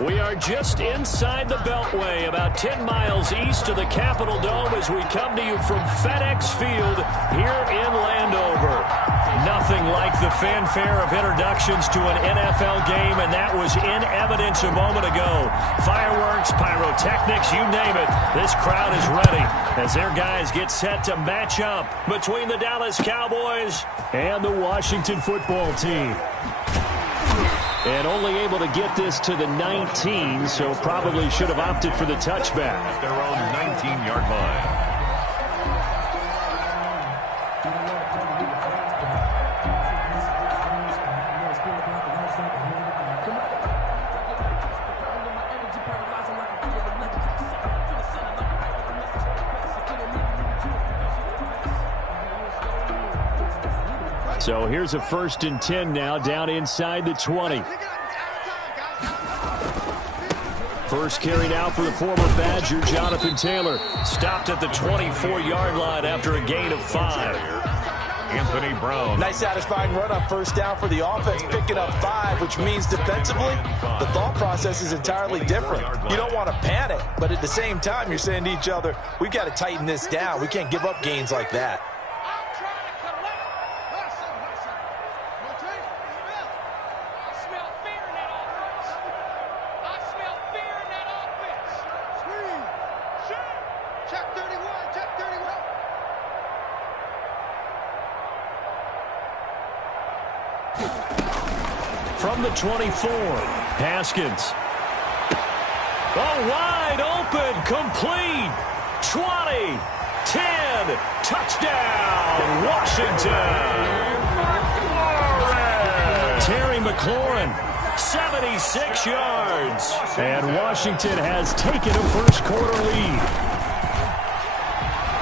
We are just inside the Beltway, about 10 miles east of the Capitol Dome as we come to you from FedEx Field here in Landover. Nothing like the fanfare of introductions to an NFL game, and that was in evidence a moment ago. Fireworks, pyrotechnics, you name it. This crowd is ready as their guys get set to match up between the Dallas Cowboys and the Washington football team. And only able to get this to the 19, so probably should have opted for the touchback. At their own 19-yard line. So here's a 1st and 10 now, down inside the 20. First carry now for the former Badger, Jonathan Taylor. Stopped at the 24-yard line after a gain of 5. Anthony Brown. Nice satisfying run on 1st down for the offense, picking up 5, which means defensively, the thought process is entirely different. You don't want to panic, but at the same time, you're saying to each other, we've got to tighten this down. We can't give up gains like that. From the 24, Haskins. Oh, wide open, complete. 20, 10, touchdown, Washington. Terry McLaurin, 76 yards. And Washington has taken a first-quarter lead.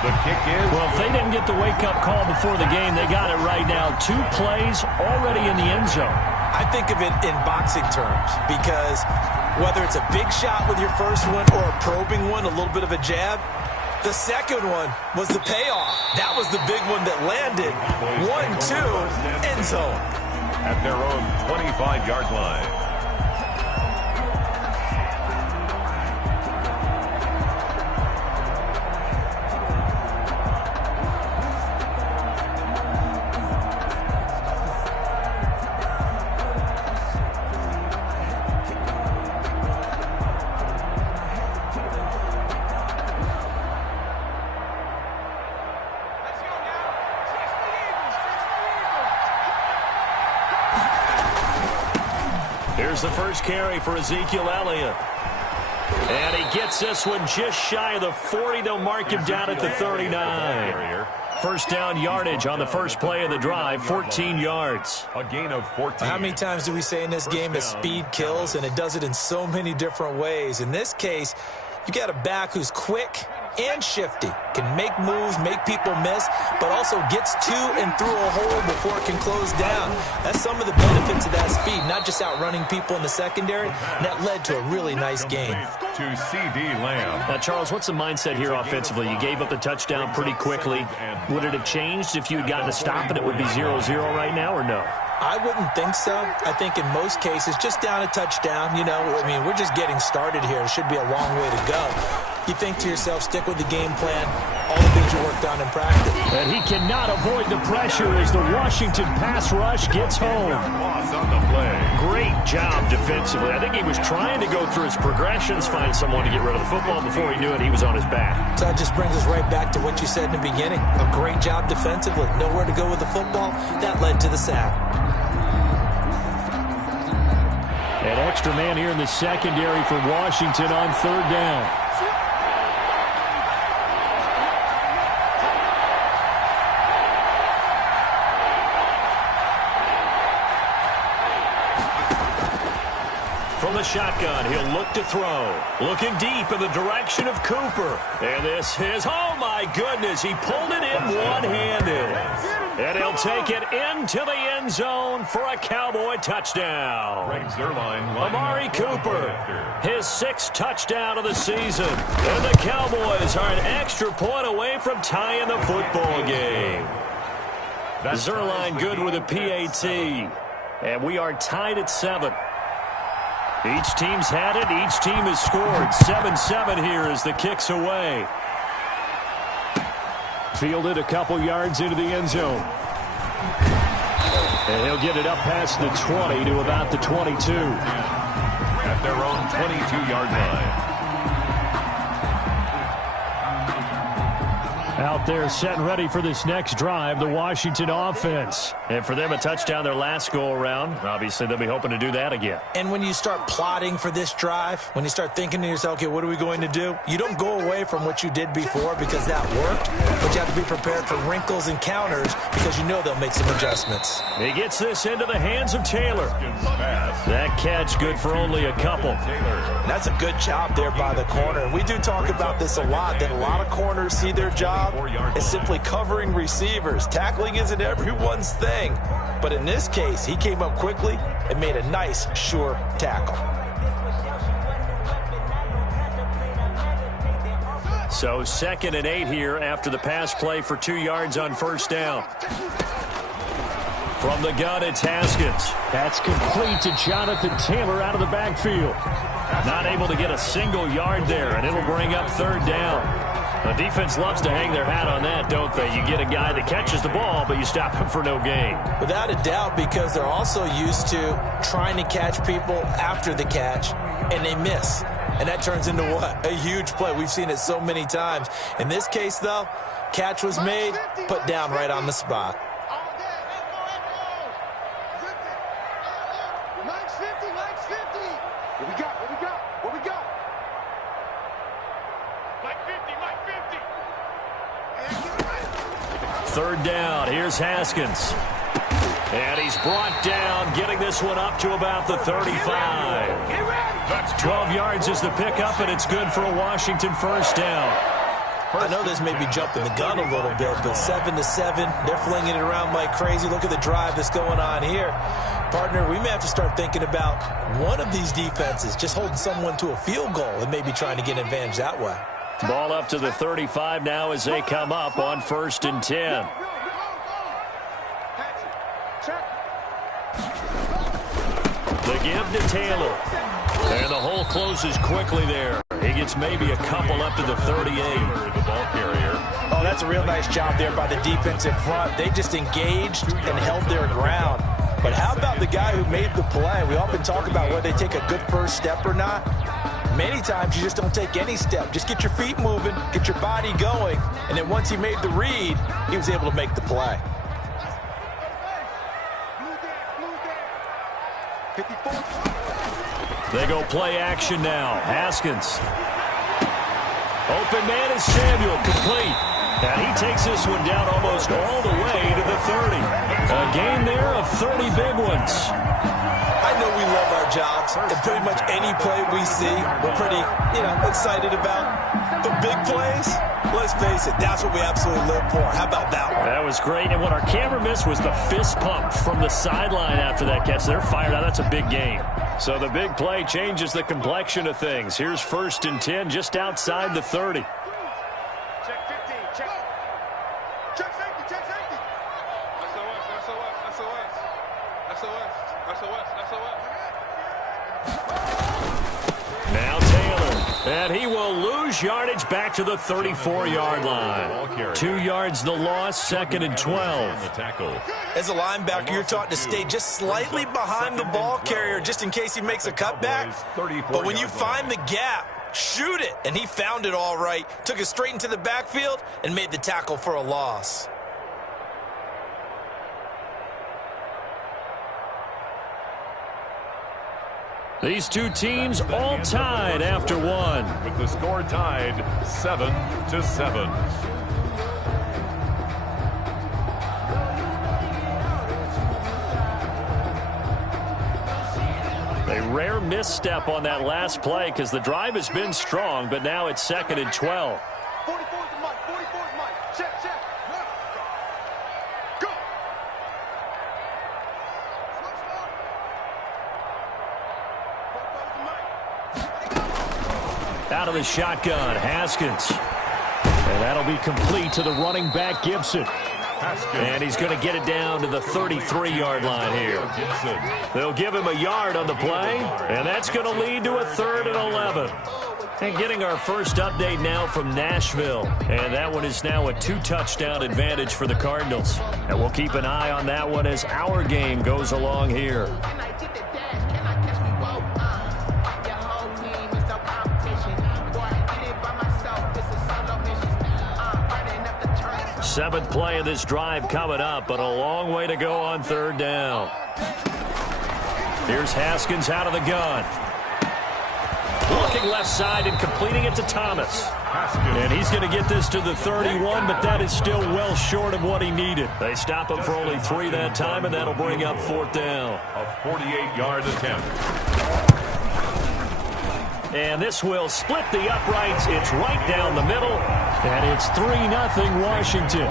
The kick is... Well, if they didn't get the wake-up call before the game, they got it right now. 2 plays already in the end zone. I think of it in boxing terms because whether it's a big shot with your first one or a probing one, a little bit of a jab, the second one was the payoff. That was the big one that landed. 1-2, end zone. At their own 25-yard line. Here's the first carry for Ezekiel Elliott. And he gets this one just shy of the 40. They'll mark him down at the 39. First down yardage on the first play of the drive, 14 yards. A gain of 14. How many times do we say in this game that speed kills, and it does it in so many different ways? In this case, you got a back who's quick and shifty, can make moves, make people miss, but also gets to and through a hole before it can close down. That's some of the benefits of that speed, not just outrunning people in the secondary, and that led to a really nice game. To C.D. Lamb. Now, Charles, what's the mindset here offensively? You gave up the touchdown pretty quickly. Would it have changed if you had gotten a stop and it would be 0-0 right now, or no? I wouldn't think so. I think in most cases, just down a touchdown, you know, I mean, we're just getting started here. It should be a long way to go. You think to yourself, stick with the game plan, all the things you worked on in practice. And he cannot avoid the pressure as the Washington pass rush gets home. Loss on the play. Great job defensively. I think he was trying to go through his progressions, find someone to get rid of the football. Before he knew it, he was on his back. So that just brings us right back to what you said in the beginning. A great job defensively. Nowhere to go with the football. That led to the sack. An extra man here in the secondary for Washington on 3rd down. From the shotgun, he'll look to throw. Looking deep in the direction of Cooper. And this is, oh my goodness, he pulled it in one-handed. And he'll take it into the end zone for a Cowboy touchdown. Amari Cooper, his 6th touchdown of the season. And the Cowboys are an extra point away from tying the football game. Zerline good with a PAT. And we are tied at 7. Each team's had it. Each team has scored. 7-7 here as the kick's away. Fielded a couple yards into the end zone. And he'll get it up past the 20 to about the 22. At their own 22-yard line. Out there set and ready for this next drive, the Washington offense. And for them, a touchdown their last go-around. Obviously, they'll be hoping to do that again. And when you start plotting for this drive, when you start thinking to yourself, okay, what are we going to do? You don't go away from what you did before because that worked, but you have to be prepared for wrinkles and counters because you know they'll make some adjustments. He gets this into the hands of Taylor. That catch good for only a couple. And that's a good job there by the corner. And we do talk about this a lot, that a lot of corners see their job is simply covering receivers. Tackling isn't everyone's thing. But in this case, he came up quickly and made a nice, sure tackle. So 2nd and 8 here after the pass play for 2 yards on first down. From the gun, it's Haskins. That's complete to Jonathan Taylor out of the backfield. Not able to get a single yard there, and it'll bring up 3rd down. The defense loves to hang their hat on that, don't they? You get a guy that catches the ball, but you stop him for no gain. Without a doubt, because they're also used to trying to catch people after the catch, and they miss. And that turns into what? A huge play. We've seen it so many times. In this case, though, catch was made, put down right on the spot. Third down. Here's Haskins. And he's brought down, getting this one up to about the 35. 12 yards is the pickup, and it's good for a Washington first down. I know this may be jumping the gun a little bit, but 7-7, they're flinging it around like crazy. Look at the drive that's going on here. Partner, we may have to start thinking about one of these defenses just holding someone to a field goal and maybe trying to get an advantage that way. Ball up to the 35 now as they come up on 1st and 10. The give to Taylor. And the hole closes quickly there. He gets maybe a couple up to the 38. The ball carrier. Oh, that's a real nice job there by the defensive front. They just engaged and held their ground. But how about the guy who made the play? We often talk about whether they take a good first step or not. Many times you just don't take any step. Just get your feet moving, get your body going, and then once he made the read, he was able to make the play. They go play action now. Haskins. Open man is Samuel, complete. And he takes this one down almost all the way to the 30. A game there of 30 big ones. I know we love our jobs, and pretty much any play we see, we're pretty, excited about. But big plays, let's face it, that's what we absolutely live for. How about that one? That was great, and what our camera missed was the fist pump from the sideline after that catch. They're fired out. That's a big game. So the big play changes the complexion of things. Here's 1st and 10 just outside the 30. Check 15, check. Check safety, check safety. Now Taylor, and he will lose yardage back to the 34-yard line. 2 yards the loss, 2nd and 12. As a linebacker, you're taught to stay just slightly behind the ball carrier just in case he makes a cutback. But when you find the gap, shoot it. And he found it all right. Took it straight into the backfield and made the tackle for a loss. These two teams all tied after one. With the score tied 7-7. A rare misstep on that last play because the drive has been strong, but now it's 2nd and 12. 44 is Mike, 44 is Mike. Check, check. Go. Out of the shotgun, Haskins. And that'll be complete to the running back, Gibson. And he's going to get it down to the 33-yard line here. They'll give him a yard on the play, and that's going to lead to a 3rd and 11. And getting our first update now from Nashville. And that one is now a 2-touchdown advantage for the Cardinals. And we'll keep an eye on that one as our game goes along here. Seventh play of this drive coming up, but a long way to go on 3rd down. Here's Haskins out of the gun. Looking left side and completing it to Thomas. And he's going to get this to the 31, but that is still well short of what he needed. They stop him for only 3 that time, and that'll bring up 4th down. A 48-yard attempt. And this will split the uprights. It's right down the middle. And it's 3-0 Washington.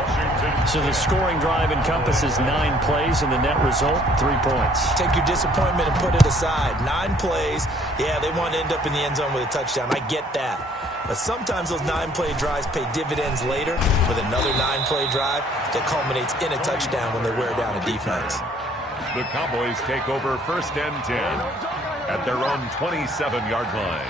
So the scoring drive encompasses 9 plays, and the net result, 3 points. Take your disappointment and put it aside. 9 plays. Yeah, they want to end up in the end zone with a touchdown. I get that. But sometimes those 9-play drives pay dividends later with another 9-play drive that culminates in a touchdown when they wear down a defense. The Cowboys take over 1st and 10 at their own 27-yard line.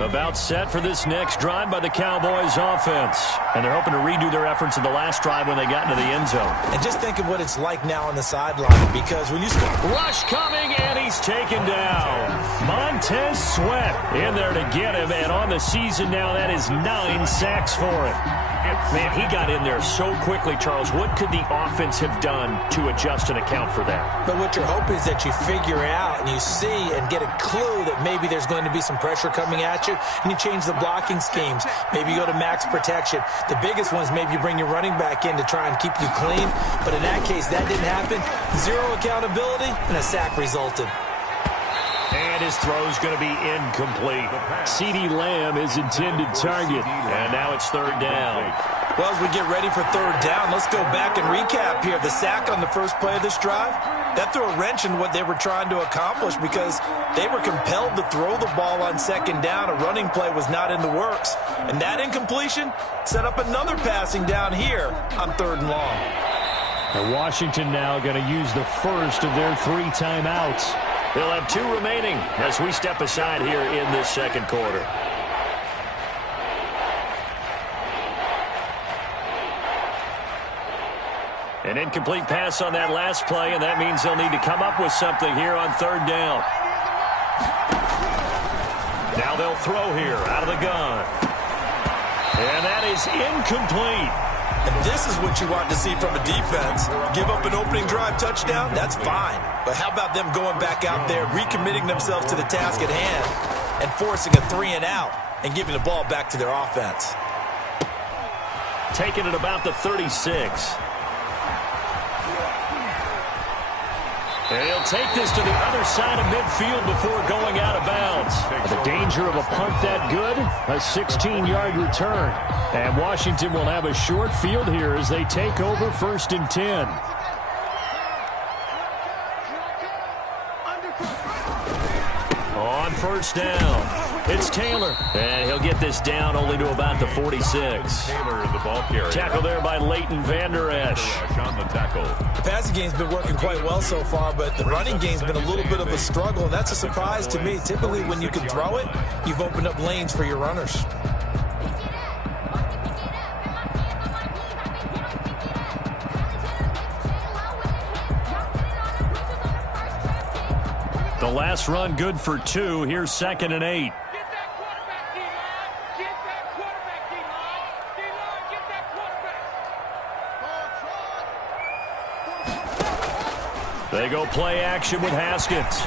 About set for this next drive by the Cowboys offense. And they're hoping to redo their efforts in the last drive when they got into the end zone. And just think of what it's like now on the sideline, because when you score... Rush coming, and he's taken down. Montez Sweat in there to get him, and on the season now, that is 9 sacks for him. Man, he got in there so quickly, Charles. What could the offense have done to adjust and account for that? But what you're hoping is that you figure out and you see and get a clue that maybe there's going to be some pressure coming at you, and you change the blocking schemes. Maybe you go to max protection. The biggest one is maybe you bring your running back in to try and keep you clean. But in that case, that didn't happen. 0 accountability, and a sack resulted. And his throw is going to be incomplete. CeeDee Lamb is intended target. And now it's 3rd down. Well, as we get ready for 3rd down, let's go back and recap here. The sack on the first play of this drive, that threw a wrench in what they were trying to accomplish because they were compelled to throw the ball on 2nd down. A running play was not in the works. And that incompletion set up another passing down here on 3rd and long. And Washington now going to use the first of their 3 timeouts. They'll have 2 remaining as we step aside here in this 2nd quarter. An incomplete pass on that last play, and that means they'll need to come up with something here on 3rd down. Now they'll throw here out of the gun. And that is incomplete. And this is what you want to see from a defense. Give up an opening drive touchdown, that's fine. But how about them going back out there, recommitting themselves to the task at hand, and forcing a 3-and-out and giving the ball back to their offense. Taking it about the 36. And he'll take this to the other side of midfield before going out of bounds. The danger of a punt that good, a 16-yard return. And Washington will have a short field here as they take over 1st and 10. On 1st down, it's Taylor. And he'll get this down only to about the 46. Taylor, the ball carrier. Tackle there by Leighton Vander Esch. On the tackle. The passing game's been working quite well so far, but the running game's been a little bit of a struggle, and that's a surprise to me. Typically, when you can throw it, you've opened up lanes for your runners. The last run good for 2. Here's 2nd and 8. They go play action with Haskins.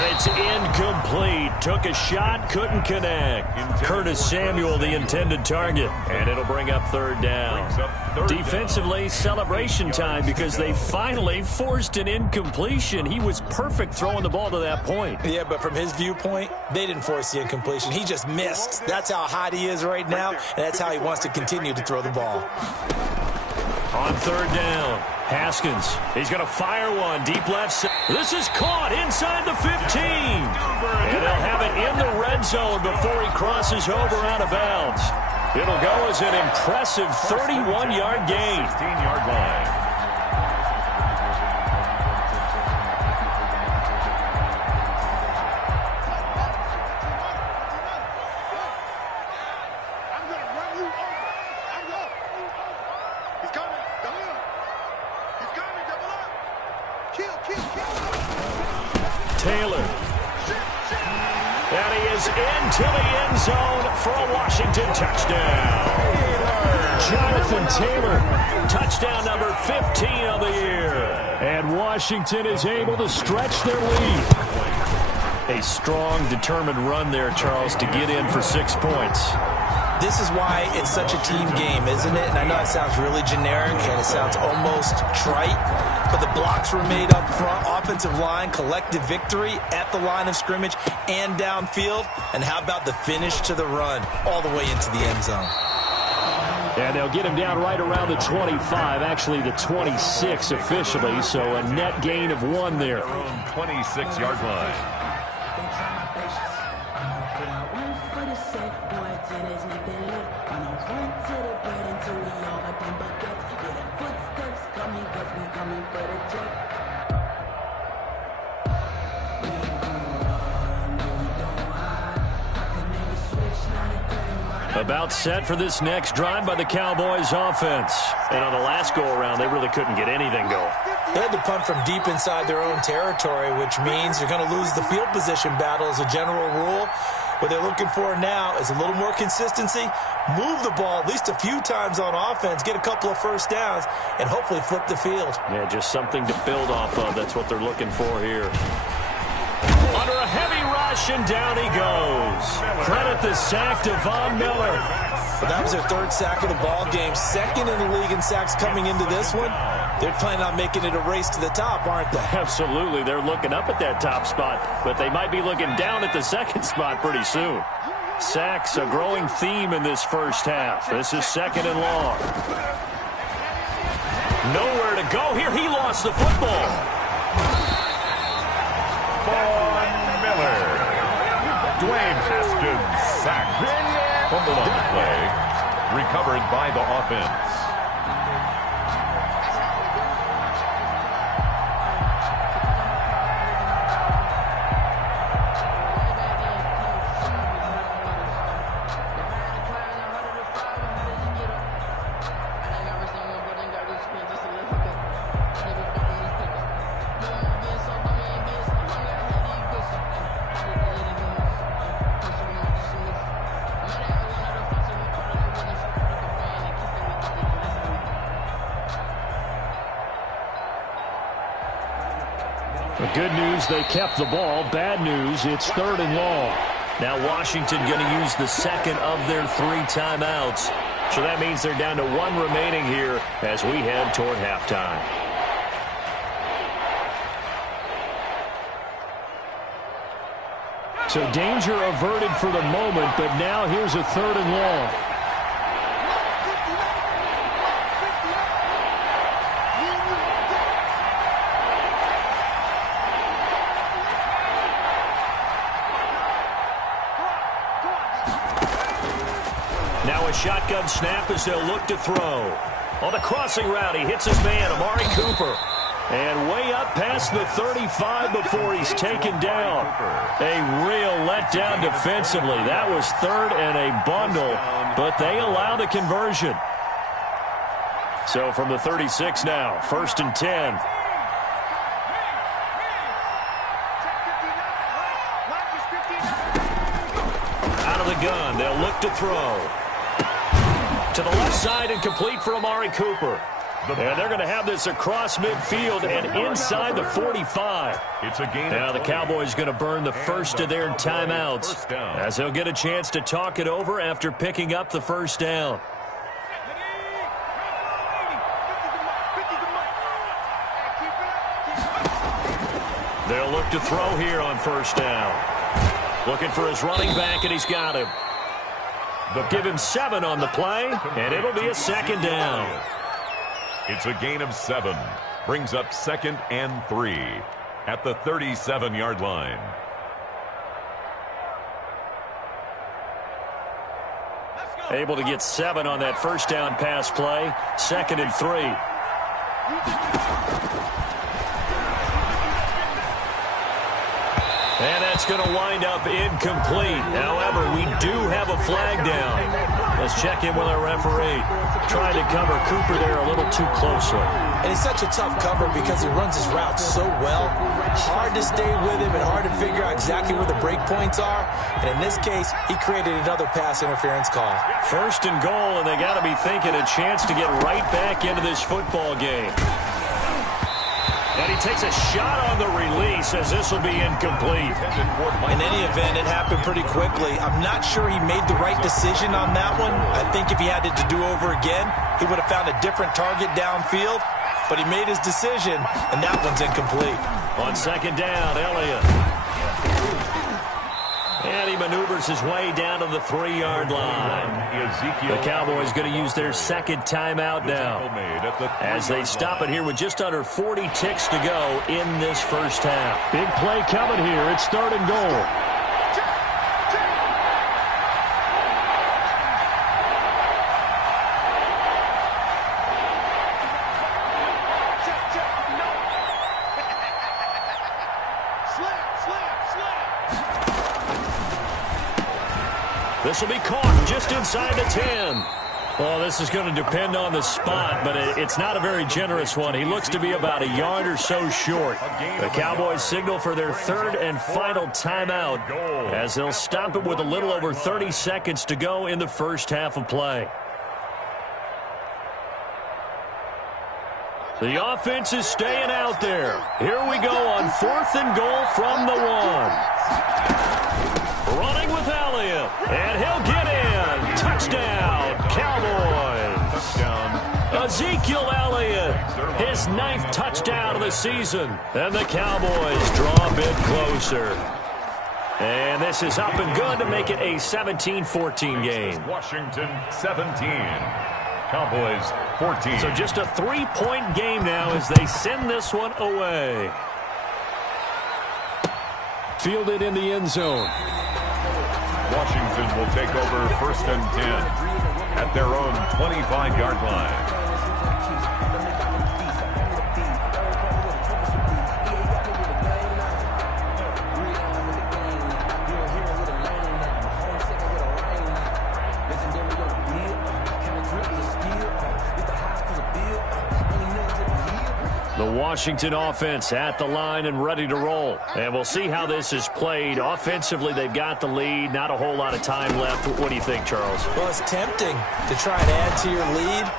And it's incomplete. Took a shot, couldn't connect. Curtis Samuel, the intended target. And it'll bring up third down. Defensively, celebration time because they finally forced an incompletion. He was perfect throwing the ball to that point. Yeah, but from his viewpoint, they didn't force the incompletion. He just missed. That's how hot he is right now, and that's how he wants to continue to throw the ball. On third down, Haskins. He's going to fire one deep left. This is caught inside the 15. And they'll have it in the red zone before he crosses over out of bounds. It'll go as an impressive 31-yard gain. 16-yard line. Taylor. And he is into the end zone for a Washington touchdown. Jonathan Taylor, touchdown number 15 of the year. And Washington is able to stretch their lead. A strong, determined run there, Charles, to get in for 6 points. This is why it's such a team game, isn't it? And I know it sounds really generic and it sounds almost trite, but the blocks were made up front, offensive line, collective victory at the line of scrimmage and downfield. And how about the finish to the run all the way into the end zone? And they'll get him down right around the 25, actually the 26 officially, so a net gain of 1 there. 26-yard line. About set for this next drive by the Cowboys offense. And on the last go-around, they really couldn't get anything going. They had to punt from deep inside their own territory, which means you're going to lose the field position battle as a general rule. What they're looking for now is a little more consistency, move the ball at least a few times on offense, get a couple of first downs, and hopefully flip the field. Yeah, just something to build off of. That's what they're looking for here. Under a heavy rush, and down he goes. Credit the sack to Von Miller. But that was their 3rd sack of the ball game, 2nd in the league in sacks coming into this one. They're planning on making it a race to the top, aren't they? Absolutely. They're looking up at that top spot, but they might be looking down at the 2nd spot pretty soon. Sacks, a growing theme in this first half. This is 2nd and long. Nowhere to go here. He lost the football. Von Miller. Dwayne Haskins sacked. Fumble on the play. Recovered by the offense. Good news, they kept the ball. Bad news, it's 3rd and long. Now Washington going to use the 2nd of their 3 timeouts. So that means they're down to 1 remaining here as we head toward halftime. So danger averted for the moment, but now here's a 3rd and long. Now a shotgun snap as they'll look to throw. On the crossing route, he hits his man, Amari Cooper. And way up past the 35 before he's taken down. A real letdown defensively. That was 3rd and a bundle, but they allow the conversion. So from the 36 now, 1st and 10. Out of the gun, they'll look to throw. To the left side and complete for Amari Cooper. And they're going to have this across midfield and inside the 45. It's a gain. Now the Cowboys going to burn the first of their timeouts as they'll get a chance to talk it over after picking up the first down. They'll look to throw here on first down. Looking for his running back, and he's got him. They'll give him 7 on the play, and it'll be a second down. It's a gain of 7. Brings up 2nd and 3 at the 37-yard line. Able to get 7 on that first down pass play. 2nd and 3. And that's going to wind up incomplete. However, we do have a flag down. Let's check in with our referee. Trying to cover Cooper there a little too closely. And he's such a tough cover because he runs his route so well. Hard to stay with him and hard to figure out exactly where the break points are. And in this case, he created another pass interference call. 1st and goal, and they got to be thinking a chance to get right back into this football game. And he takes a shot on the release as this will be incomplete. In any event, it happened pretty quickly. I'm not sure he made the right decision on that one. I think if he had it to do over again, he would have found a different target downfield. But he made his decision, and that one's incomplete. On 2nd down, Elliott. And he maneuvers his way down to the 3-yard line. The Cowboys going to use their 2nd timeout now as they stop it here with just under 40 ticks to go in this first half. Big play coming here. It's 3rd and goal. This will be caught just inside the 10. Well, this is going to depend on the spot, but it's not a very generous one. He looks to be about a yard or so short. The Cowboys signal for their 3rd and final timeout as they'll stop it with a little over 30 seconds to go in the first half of play. The offense is staying out there. Here we go on 4th and goal from the 1. Running with Elliott, and he'll get in. Touchdown, Cowboys. Touchdown. Ezekiel Elliott, his 9th touchdown of the season. And the Cowboys draw a bit closer. And this is up and good to make it a 17-14 game. Washington 17. Cowboys 14. So just a 3-point game now as they send this one away. Fielded in the end zone. Washington will take over 1st and 10 at their own 25-yard line. The Washington offense at the line and ready to roll. And we'll see how this is played. Offensively, they've got the lead. Not a whole lot of time left. What do you think, Charles? Well, it's tempting to try and add to your lead,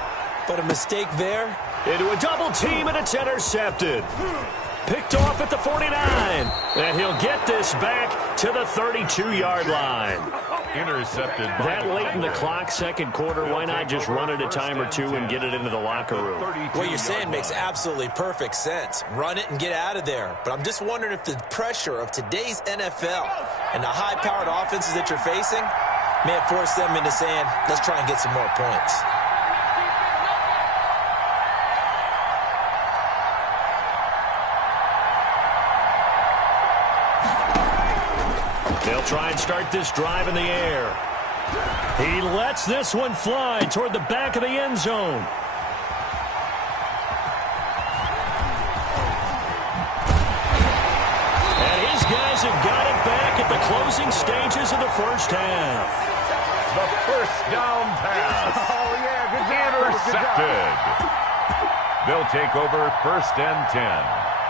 but a mistake there. Into a double team, and it's intercepted. Picked off at the 49. And he'll get this back to the 32-yard line. Intercepted. That late in the clock, 2nd quarter, why not just run it a time or two and get it into the locker room? What you're saying makes absolutely perfect sense. Run it and get out of there. But I'm just wondering if the pressure of today's NFL and the high-powered offenses that you're facing may have forced them into saying, let's try and get some more points. They'll try and start this drive in the air. He lets this one fly toward the back of the end zone. And his guys have got it back at the closing stages of the first half. The first down pass. Oh, yeah, good job. Intercepted. They'll take over 1st and 10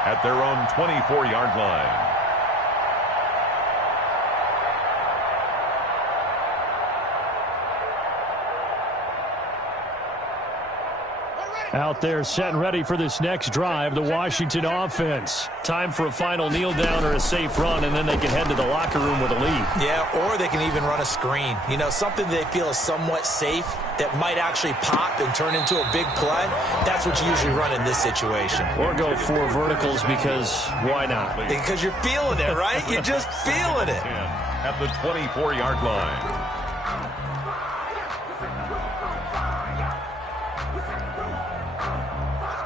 at their own 24-yard line. Out there set and ready for this next drive, the Washington offense. Time for a final kneel down or a safe run, and then they can head to the locker room with a lead. Yeah, or they can even run a screen. You know, something they feel is somewhat safe that might actually pop and turn into a big play. That's what you usually run in this situation. Or go 4 verticals because why not? Because you're feeling it, right? You're just feeling it. At the 24-yard line.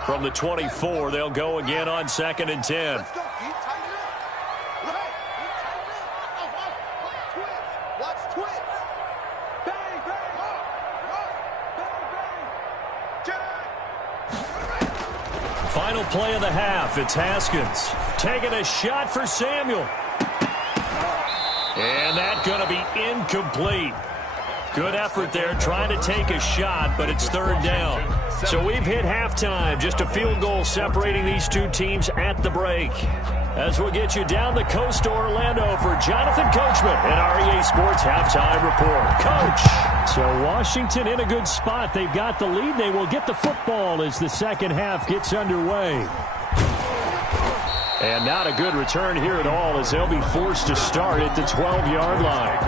From the 24, they'll go again on 2nd and 10. Let's go. Keep tighten up. Right. Keep tighten up. Watch twist. Bang, bang. Bang, bang. Final play of the half. It's Haskins taking a shot for Samuel. And that's going to be incomplete. Good effort there trying to take a shot, but it's 3rd down. So we've hit halftime. Just a field goal separating these two teams at the break. As we'll get you down the coast to Orlando for Jonathan Coachman and our EA Sports Halftime Report. Coach. So Washington in a good spot. They've got the lead. They will get the football as the second half gets underway. And not a good return here at all as they'll be forced to start at the 12-yard line.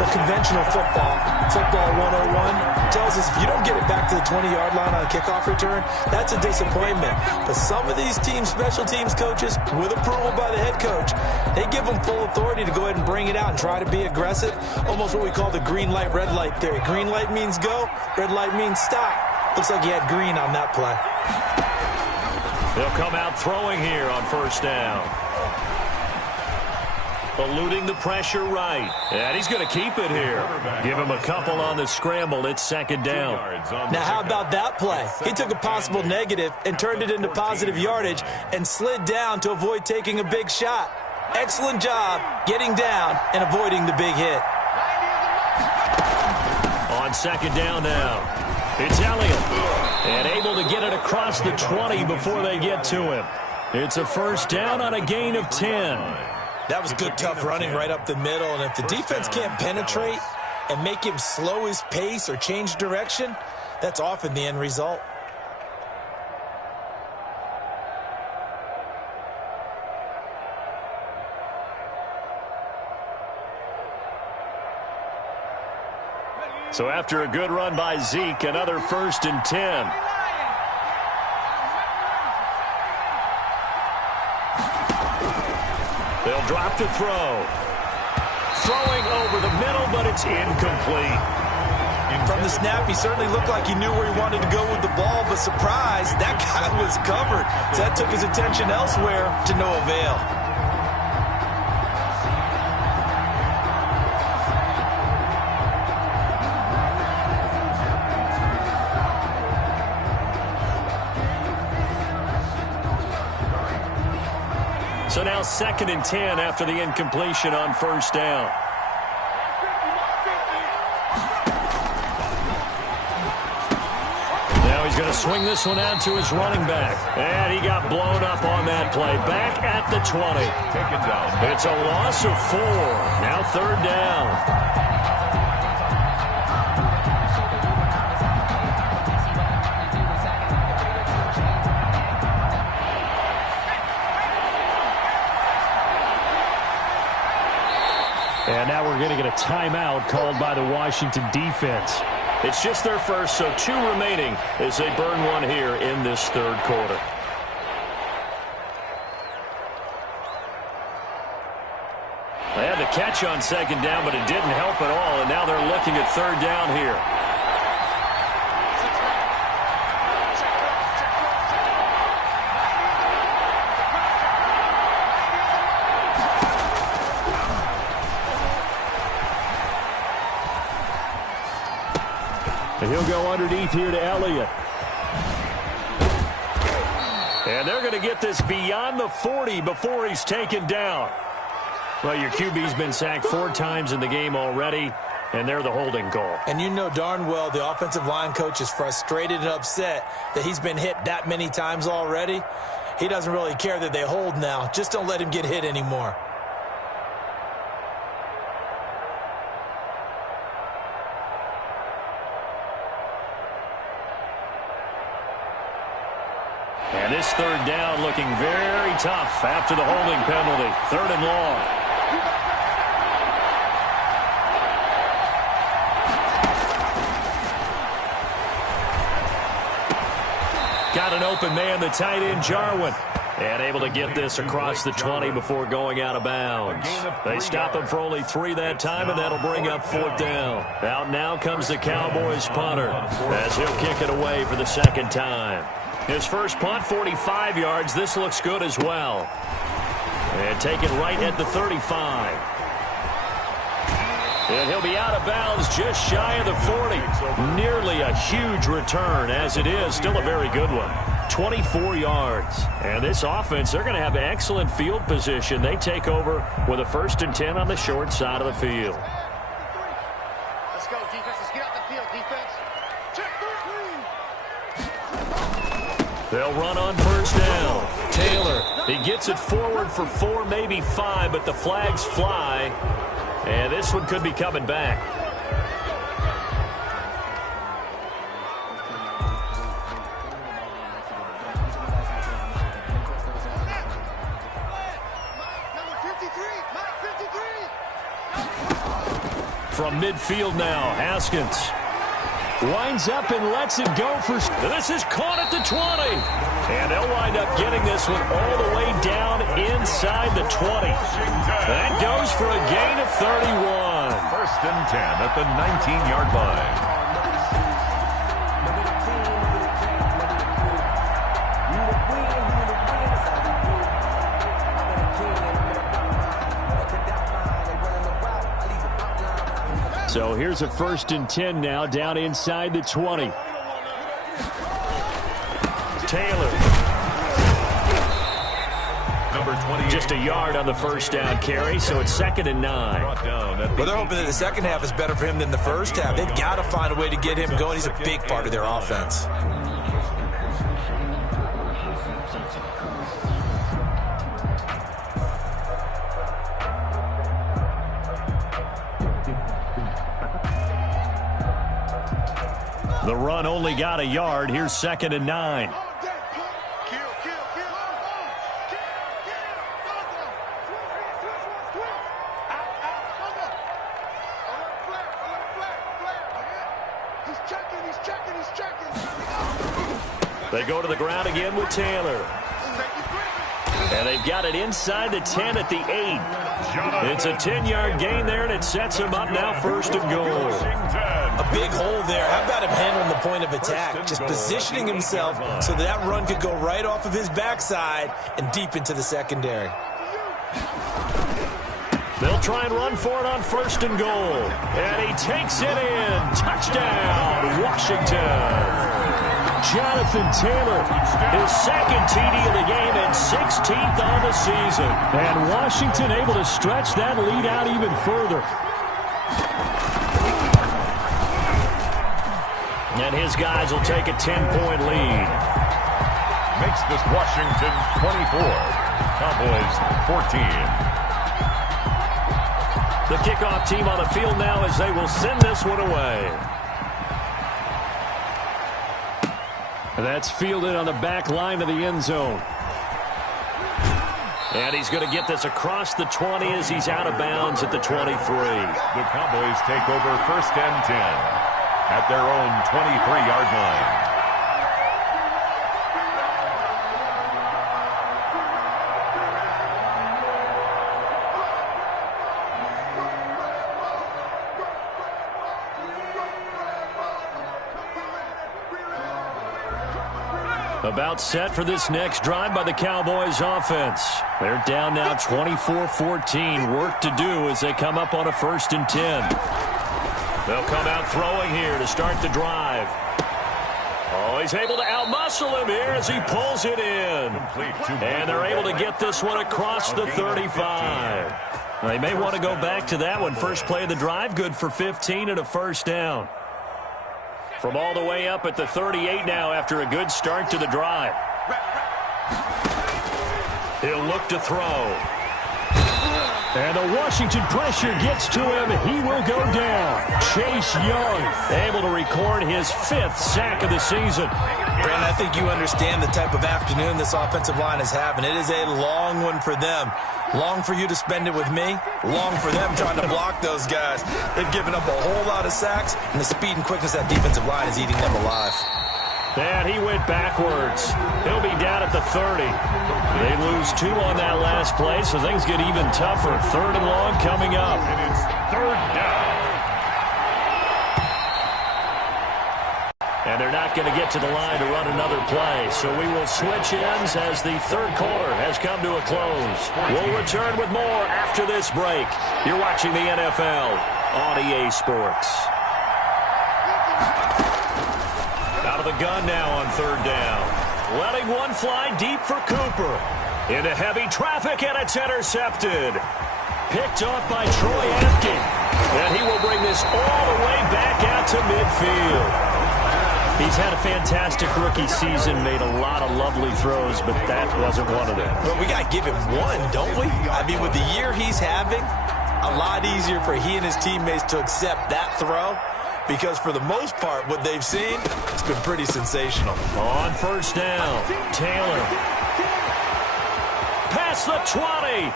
The conventional football 101, tells us if you don't get it back to the 20-yard line on a kickoff return, that's a disappointment. But some of these teams, special teams coaches, with approval by the head coach, they give them full authority to go ahead and bring it out and try to be aggressive. Almost what we call the green light, red light theory. Green light means go, red light means stop. Looks like he had green on that play. They'll come out throwing here on 1st down. Eluding the pressure right. And he's going to keep it here. Give him a couple on the scramble. It's 2nd down. Now, how about that play? He took a possible negative and turned it into positive yardage and slid down to avoid taking a big shot. Excellent job getting down and avoiding the big hit. On 2nd down now. It's Elliott. And able to get it across the 20 before they get to him. It's a 1st down on a gain of 10. That was good, tough running right up the middle. And if the defense can't penetrate and make him slow his pace or change direction, that's often the end result. So after a good run by Zeke, another 1st and 10. They'll drop the throw. Throwing over the middle, but it's incomplete. From the snap, he certainly looked like he knew where he wanted to go with the ball, but surprise, that guy was covered. So that took his attention elsewhere to no avail. So now 2nd and 10 after the incompletion on 1st down. Now he's going to swing this one out to his running back. And he got blown up on that play. Back at the 20. Taken down. It's a loss of 4. Now 3rd down. And now we're going to get a timeout called by the Washington defense. It's just their first, so 2 remaining as they burn one here in this 3rd quarter. They had the catch on 2nd down, but it didn't help at all, and now they're looking at 3rd down here. And he'll go underneath here to Elliott. And they're going to get this beyond the 40 before he's taken down. Well, your QB's been sacked 4 times in the game already, and they're the holding call. And you know darn well the offensive line coach is frustrated and upset that he's been hit that many times already. He doesn't really care that they hold now. Just don't let him get hit anymore. And this third down looking very tough after the holding penalty. 3rd and long. Got an open man, the tight end, Jarwin. And able to get this across the 20 before going out of bounds. They stop him for only 3 that time, and that'll bring up 4th down. Out now comes the Cowboys punter as he'll kick it away for the 2nd time. His first punt, 45 yards. This looks good as well. And taken right at the 35. And he'll be out of bounds just shy of the 40. Nearly a huge return, as it is. Still a very good one. 24 yards. And this offense, they're going to have excellent field position. They take over with a 1st and 10 on the short side of the field. Let's go, defense. Let's get out the field, defense. Check 3. They'll run on 1st down. Taylor, he gets it forward for 4, maybe 5, but the flags fly. And this one could be coming back. From midfield now, Haskins winds up and lets it go for... This is caught at the 20. And they'll wind up getting this one all the way down inside the 20. That goes for a gain of 31. 1st and 10 at the 19-yard line. So here's a 1st and 10 now, down inside the 20. Taylor. Number 20. Just a yard on the 1st down carry, so it's 2nd and 9. Well, they're hoping that the second half is better for him than the first half. They've got to find a way to get him going. He's a big part of their offense. The run only got a yard. Here's 2nd and 9. They go to the ground again with Taylor. And they've got it inside the 10 at the 8. It's a 10-yard gain there, and it sets him up now 1st and goal. A big hole there. How about him handling the point of attack? Just positioning himself so that run could go right off of his backside and deep into the secondary. They'll try and run for it on 1st and goal. And he takes it in. Touchdown, Washington. Jonathan Taylor, his 2nd TD of the game and 16th on the season. And Washington able to stretch that lead out even further. And his guys will take a 10-point lead. Makes this Washington 24. Cowboys 14. The kickoff team on the field now as they will send this one away. That's fielded on the back line of the end zone. And he's going to get this across the 20 as he's out of bounds at the 23. The Cowboys take over 1st and 10 at their own 23-yard line. About set for this next drive by the Cowboys offense. They're down now 24-14. Work to do as they come up on a 1st and 10. They'll come out throwing here to start the drive. Oh, he's able to outmuscle him here as he pulls it in. And they're able to get this one across the 35. They may want to go back to that one. First play of the drive, good for 15 and a 1st down. From all the way up at the 38 now after a good start to the drive. He'll look to throw. And the Washington pressure gets to him. He will go down. Chase Young able to record his 5th sack of the season. Brandon, I think you understand the type of afternoon this offensive line is having. It is a long one for them. Long for you to spend it with me. Long for them trying to block those guys. They've given up a whole lot of sacks, and the speed and quickness of that defensive line is eating them alive. And he went backwards. He'll be down at the 30. They lose 2 on that last play, so things get even tougher. 3rd and long coming up. And it's 3rd down. And they're not going to get to the line to run another play, so we will switch ends as the 3rd quarter has come to a close. We'll return with more after this break. You're watching the NFL on EA Sports. Out of the gun now on 3rd down. Letting one fly deep for Cooper. Into heavy traffic, and it's intercepted. Picked off by Troy Apke. And he will bring this all the way back out to midfield. He's had a fantastic rookie season, made a lot of lovely throws, but that wasn't one of them. But we got to give him one, don't we? I mean, with the year he's having, a lot easier for he and his teammates to accept that throw. Because for the most part, what they've seen, it's been pretty sensational. On 1st down, Taylor. Past the 20.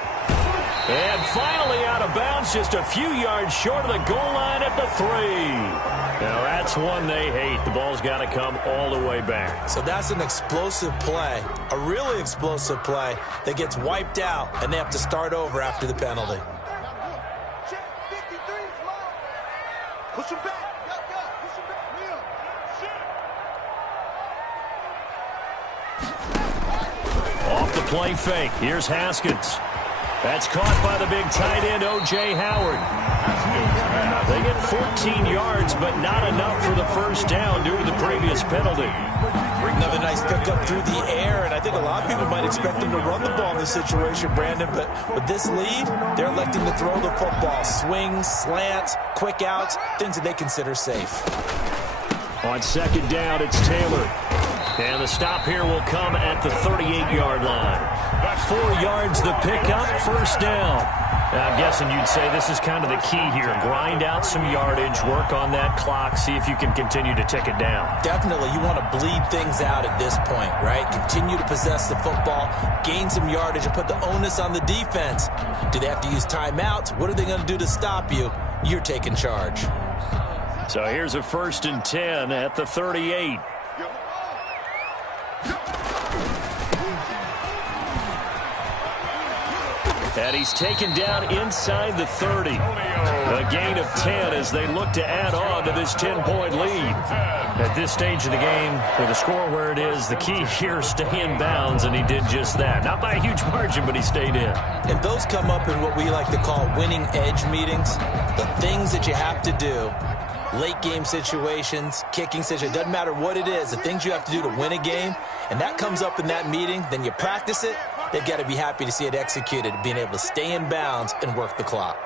And finally out of bounds, just a few yards short of the goal line at the 3. Now that's one they hate. The ball's got to come all the way back. So that's an explosive play, a really explosive play that gets wiped out, and they have to start over after the penalty. Push him back. Off the play fake. Here's Haskins. That's caught by the big tight end, O.J. Howard. They get 14 yards, but not enough for the 1st down due to the previous penalty. Another nice pickup through the air, and I think a lot of people might expect them to run the ball in this situation, Brandon, but with this lead, they're electing to throw the football. Swings, slants, quick outs, things that they consider safe. On 2nd down, it's Taylor. And the stop here will come at the 38-yard line. 4 yards the pickup, 1st down. I'm guessing you'd say this is kind of the key here. Grind out some yardage, work on that clock, see if you can continue to tick it down. Definitely, you want to bleed things out at this point, right? Continue to possess the football, gain some yardage, and put the onus on the defense. Do they have to use timeouts? What are they going to do to stop you? You're taking charge. So here's a 1st and 10 at the 38. And he's taken down inside the 30. A gain of 10 as they look to add on to this 10-point lead. At this stage of the game, with the score where it is, the key here is stay in bounds, and he did just that. Not by a huge margin, but he stayed in. And those come up in what we like to call winning edge meetings. The things that you have to do. Late game situations, kicking situations, doesn't matter what it is, the things you have to do to win a game, and that comes up in that meeting, then you practice it, they've got to be happy to see it executed, being able to stay in bounds and work the clock.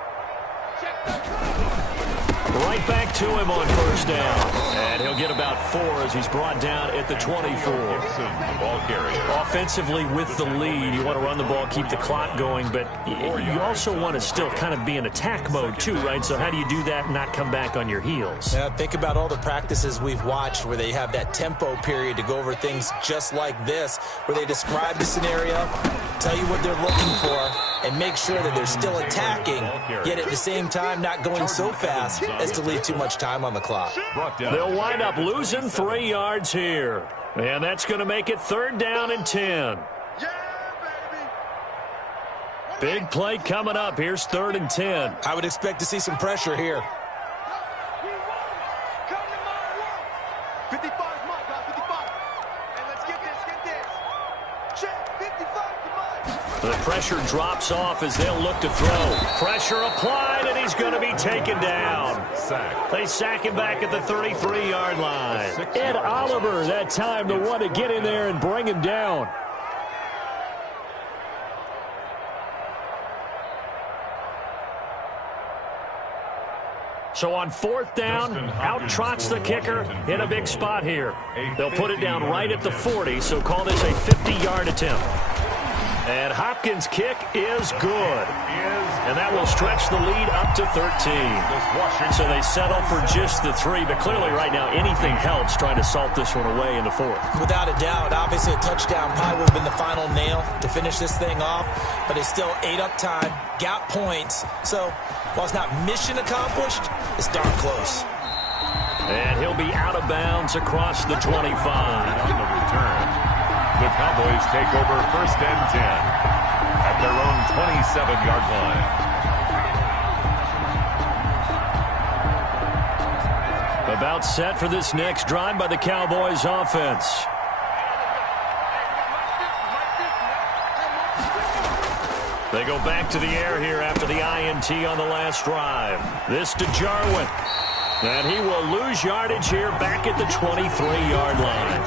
Right back to him on 1st down. And he'll get about 4 as he's brought down at the 24. The ball carrier. Offensively with the lead, you want to run the ball, keep the clock going, but you also want to still kind of be in attack mode too, right? So how do you do that and not come back on your heels? Yeah, think about all the practices we've watched where they have that tempo period to go over things just like this, where they describe the scenario, tell you what they're looking for, and make sure that they're still attacking, yet at the same time not going so fast as to leave too much time on the clock. They'll wind up losing 3 yards here. And that's going to make it 3rd down and 10. Big play coming up. Here's 3rd and 10. I would expect to see some pressure here. 55 is mine, guys, 55. And let's get this. Check, 55 is mine. The pressure drops off as they'll look to throw. Pressure applied, and he's going to be taken down. Sack. They sack him back at the 33-yard line. Ed Oliver, that time, the one to get in there and bring him down. So on 4th down, out trots the kicker in a big spot here. They'll put it down right at the 40, so call this a 50-yard attempt. And Hopkins' kick is good. And that will stretch the lead up to 13. So they settle for just the 3, but clearly right now anything helps trying to salt this one away in the 4th. Without a doubt, obviously a touchdown probably would have been the final nail to finish this thing off, but they still ate up time, got points. So while it's not mission accomplished, it's darn close. And he'll be out of bounds across the 25. On the return, the Cowboys take over 1st and 10 at their own 27-yard line. About set for this next drive by the Cowboys offense. They go back to the air here after the INT on the last drive. This to Jarwin. And he will lose yardage here back at the 23-yard line.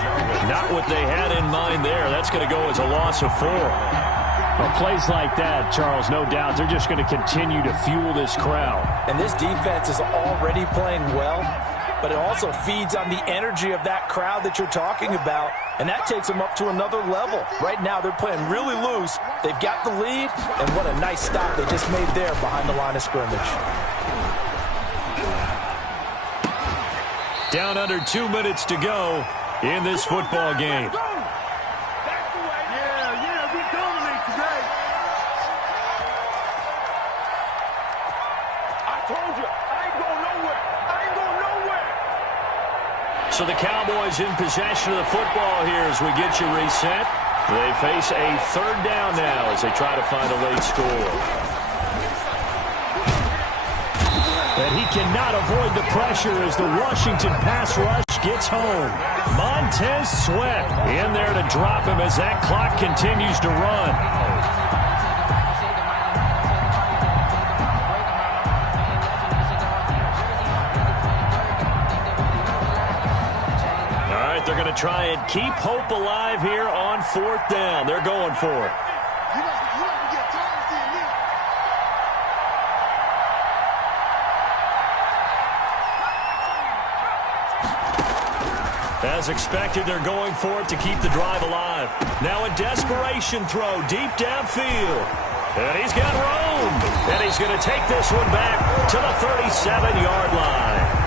Not what they had in mind there. That's going to go as a loss of 4. Well, plays like that, Charles, no doubt, they're just going to continue to fuel this crowd. And this defense is already playing well, but it also feeds on the energy of that crowd that you're talking about, and that takes them up to another level. Right now, they're playing really loose. They've got the lead, and what a nice stop they just made there behind the line of scrimmage. Down under 2 minutes to go in this football game. So the Cowboys in possession of the football here as we get you reset. They face a 3rd down now as they try to find a late score. And he cannot avoid the pressure as the Washington pass rush gets home. Montez Sweat in there to drop him as that clock continues to run. They're going to try and keep hope alive here on 4th down. They're going for it. As expected, they're going for it to keep the drive alive. Now a desperation throw deep downfield. And he's got room. And he's going to take this one back to the 37-yard line.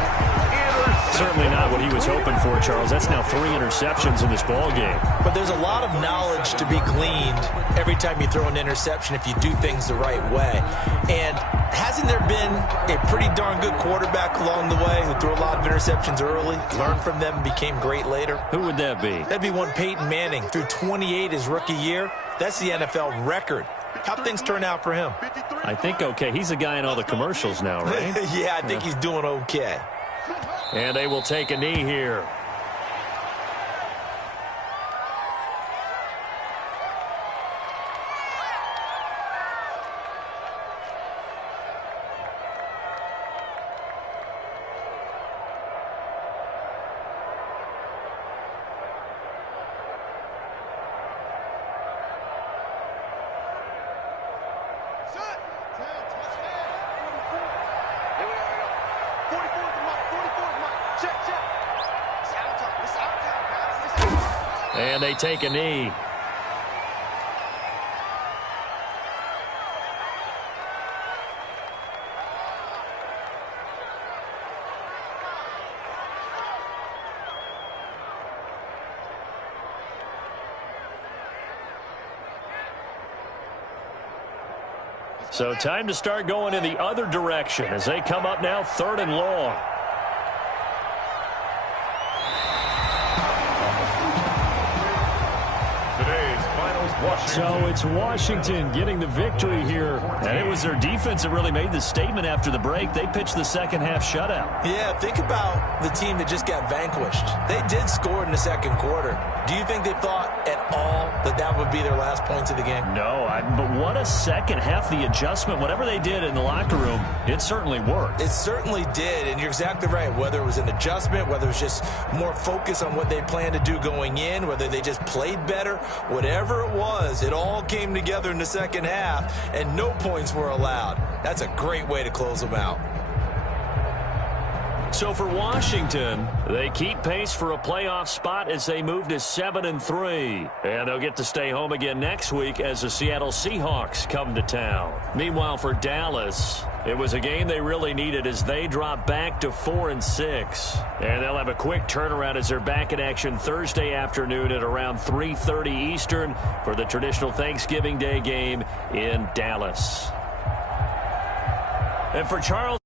Certainly not what he was hoping for, Charles. That's now 3 interceptions in this ball game. But there's a lot of knowledge to be gleaned every time you throw an interception if you do things the right way. And hasn't there been a pretty darn good quarterback along the way who threw a lot of interceptions early, learned from them, and became great later? Who would that be? That'd be one Peyton Manning. Threw 28 his rookie year. That's the NFL record. How'd things turn out for him? I think okay. He's a guy in all the commercials now, right? Yeah, I think he's doing okay. And they will take a knee here. And they take a knee. So time to start going in the other direction as they come up now 3rd and long. So it's Washington getting the victory here. And it was their defense that really made the statement after the break. They pitched the second-half shutout. Yeah, think about the team that just got vanquished. They did score in the 2nd quarter. Do you think they thought at all that that would be their last points of the game? No, but what a second half. The adjustment, whatever they did in the locker room, it certainly worked. It certainly did, and you're exactly right. Whether it was an adjustment, whether it was just more focus on what they planned to do going in, whether they just played better, whatever it was, it all came together in the 2nd half, and no points were allowed. That's a great way to close them out. So for Washington, they keep pace for a playoff spot as they move to 7-3. And they'll get to stay home again next week as the Seattle Seahawks come to town. Meanwhile, for Dallas, it was a game they really needed as they drop back to 4-6. And they'll have a quick turnaround as they're back in action Thursday afternoon at around 3:30 Eastern for the traditional Thanksgiving Day game in Dallas. And for Charles